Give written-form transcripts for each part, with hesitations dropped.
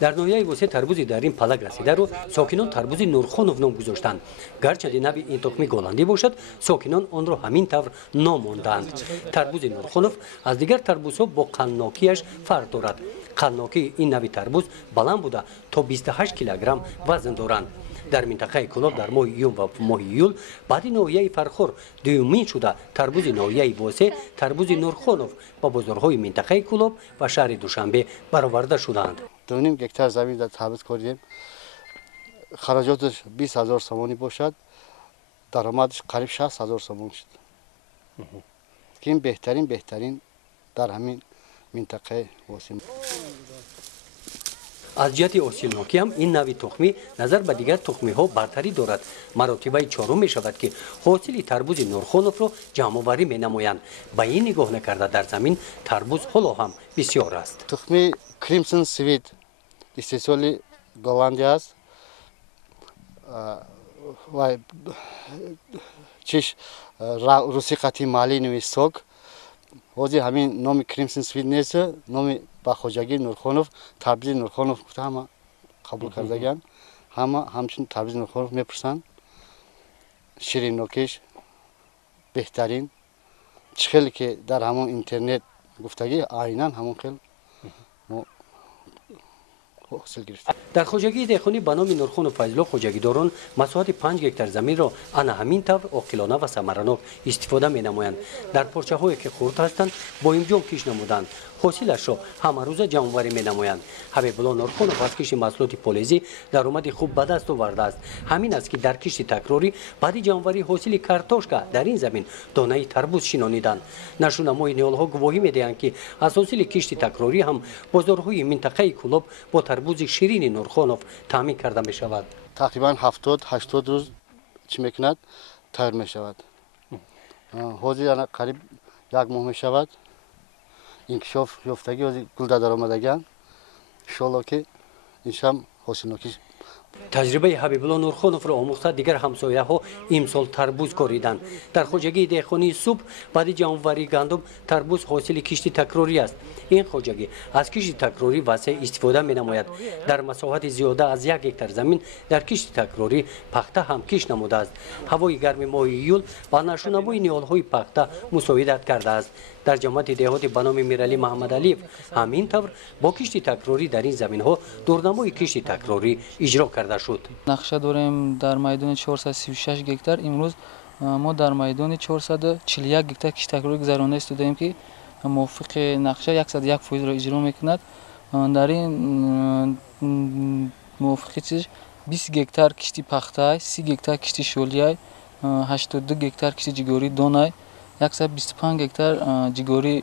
در ناحیه واسه تربوزی در این پلاک رسیده رو ساکنان تربوزی نورخانوف نام گذاشتند. گرچه نوی این تخمی گلندی باشد، ساکنان آن را همین طور نام ماندند. تربوز نورخانوف از دیگر تربوزها با قناکیش فرق دارد. قناکی این نوی تربوز بلند بوده تا 28 کیلوگرم وزن دارند. در منطقه کلاب در ماه یون و ماه ایول بعد ناحیه فرخور دومین شده تربوز ناحیه واسه تربوز نورخانوف با بازارهای منطقه کلاب و شهر دوشنبه برآورده شدند. 2.5 گکتار زمین را تحویل کردیم. خراجاتش 20,000 سومانی باشد. درآمدش قریب 60,000 سومان شد. که این بهترین در همین منطقه واسه. از جهت حاصلناکی هم این نوع تخمی نظر به دیگر تخمی ها برتری دارد. مراتبه چهارم می شود که حاصل تربوز نورخانوف را جمع آوری می نمایند. به این نگاه نکرده در زمین تربوز حالا هم بسیار است. تخمی کریمسون سوید استیصال گلندی است و چیش روسی قطعی مالی نویستوک وزی همین نام کریمسون سوید نیست، نام با خوجگی نورخانوف تربوز نورخانوف همه قبول کردگان، همچون تربوز نورخانوف میپرسن. شیرین نوکش بهترین چخیلی که در همون اینترنت گفتگی عیناً همون خیل در خوجگی دهخانی به نام نورخانوف فضلو خوجگیداران مساحت 5 گکتار زمین را انا همین طور عاقلانه و ثمرناک استفاده می نمایند. در پارچه هایی که خرد هستند با امجان کش نمودند. حاصلش را همه روز جمع آوری می نمایند. حبیب الله نورخانوف از کشت محصولات پولیزی درآمد خوب به دست آورده است. همین است که در کشت تکراری بعد جمع آوری حاصل کارتوشکا در این زمین دانه تربوز شنانیدند. نشونمای نیالها گواهی می دهند که از حاصل کشت تکراری هم بازارهای منطقه کلاب با تربوز شیرین نورخانوف تامین کرده می شود. تقریبا 70-80 روز چی میکند تیار می شود. حاضر قریب 1 ماه می شود. انکشاف یافتگی از گل در آمدگان انشالله که اینشم حاصلناکی. تجربه حبیب الله نورخانوف را آموخته دیگر همسایه ها امسال تربوز کاریدند. در خوجگی دهخانی صبح بعد جمع‌آوری گندم تربوز حاصل کشت تکراری است. این خوجگی از کشت تکراری واسه استفاده می نماید. در مساحت زیاده از 1 گکتار زمین در کشت تکراری پخته هم کش نموده است. هوای گرم ماه ایول با نشونمای نیالهای پخته مساعدت کرده است. در جماعت دهات به نام میرعلی محمد علیف همین طور با کشت تکراری در این زمین ها دورنمای کشت تکراری اجرا کرده شد. نقشه داریم در میدان 436 گکتار. امروز ما در میدان 441 گکتار کشت تکراری گذرانده استودیم که موافق نقشه 101% را اجرا میکند. در این موافق چیز 20 گکتار کشت پخته، 30 گکتار کشت شولیه، 82 گکتار کشت جگوری دانه، 125 گکتار جگوری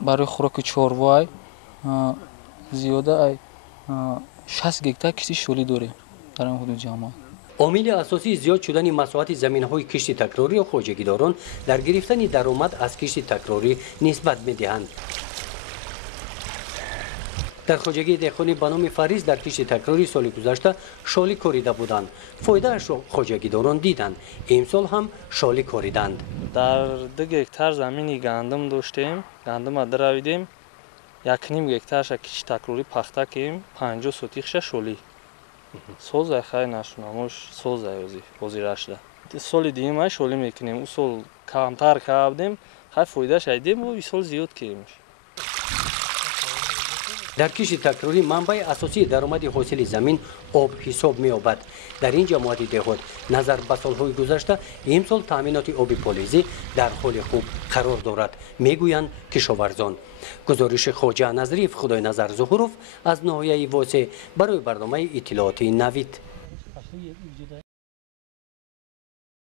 برای خوراک چهارپای، زیاده 60 گکتار کشت شولی داریم در این حدود جامعه. عامل اساسی زیاد شدن مساحت زمین‌های کشت تکراری و خوجگیداران در گرفتن درآمد از کشت تکراری نسبت می‌دهند. در خوجگی دهخانی به نام فریز در کشت تکراری سال گذشته شالی کاریده بودند. فایده‌اش را خوجگیداران دیدند. امسال هم شالی کاریدند. در 2 گکتار زمینی گندم داشتیم. گندم دراویدیم. 1.5 گکتارش کشت تکراری پخته کردیم. 50 سوتیخش شالی. سوز خیلی نشونمش سوز بازی رشته. سال دیگه ما شالی میکنیم. اون سال کمتر کردیم. خیلی فایده‌اش دیدیم و این سال زیاد کردیمش. در کشت تکراری منبع اساسی درآمد حاصل زمین آب حساب می‌یابد. در این جماعت دهات نظر به سال‌های گذشته امسال تامینات آب پالیزی در حال خوب قرار دارد میگویند کشاورزان. گزارش خواجه نظریف خدای نظر ظهوروف از ناحیه واسه برای برنامه اطلاعاتی نوید.